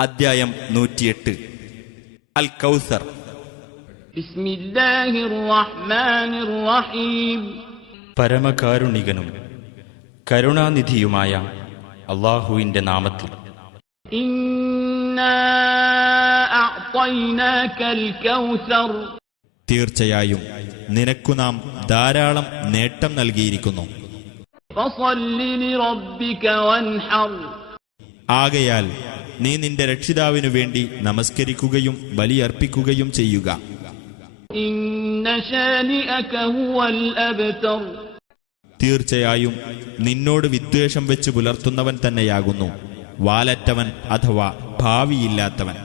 അദ്ധ്യായം 108 അൽ കൗസർ. ബിസ്മില്ലാഹിർ റഹ്മാനിർ റഹീം. പരമകാരുണികനും കരുണാനിധിയുമായ അല്ലാഹുവിന്റെ നാമത്തിൽ. ഇന്നാ അഅ്തൈനാകൽ കൗസർ. തീർച്ചയായും നിനക്കു നാം ധാരാളം നേട്ടം നൽകിയിരിക്കുന്നു. ഫസല്ലി ലിറബ്ബിക വൻഹർ. ആകയാൽ നീ നിന്റെ രക്ഷിതാവിനു വേണ്ടി നമസ്കരിക്കുകയും ബലിയർപ്പിക്കുകയും ചെയ്യുക. ഇന്ന ശാനിഅക ഹുവൽ അബ്തർ. തീർച്ചയായും നിന്നോട് വിദ്വേഷം വെച്ച് പുലർത്തുന്നവൻ തന്നെയാകുന്നു വാലറ്റവൻ അഥവാ ഭാവിയില്ലാത്തവൻ.